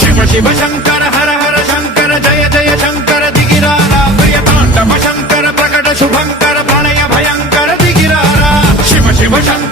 शिव शिव शंकर हर हर शंकर जय जय शंकर दिगिरारा प्रिय तांडव शंकर प्रकट शुभंकर प्रणय भयंकर दिगिरारा शिव शिव शंकर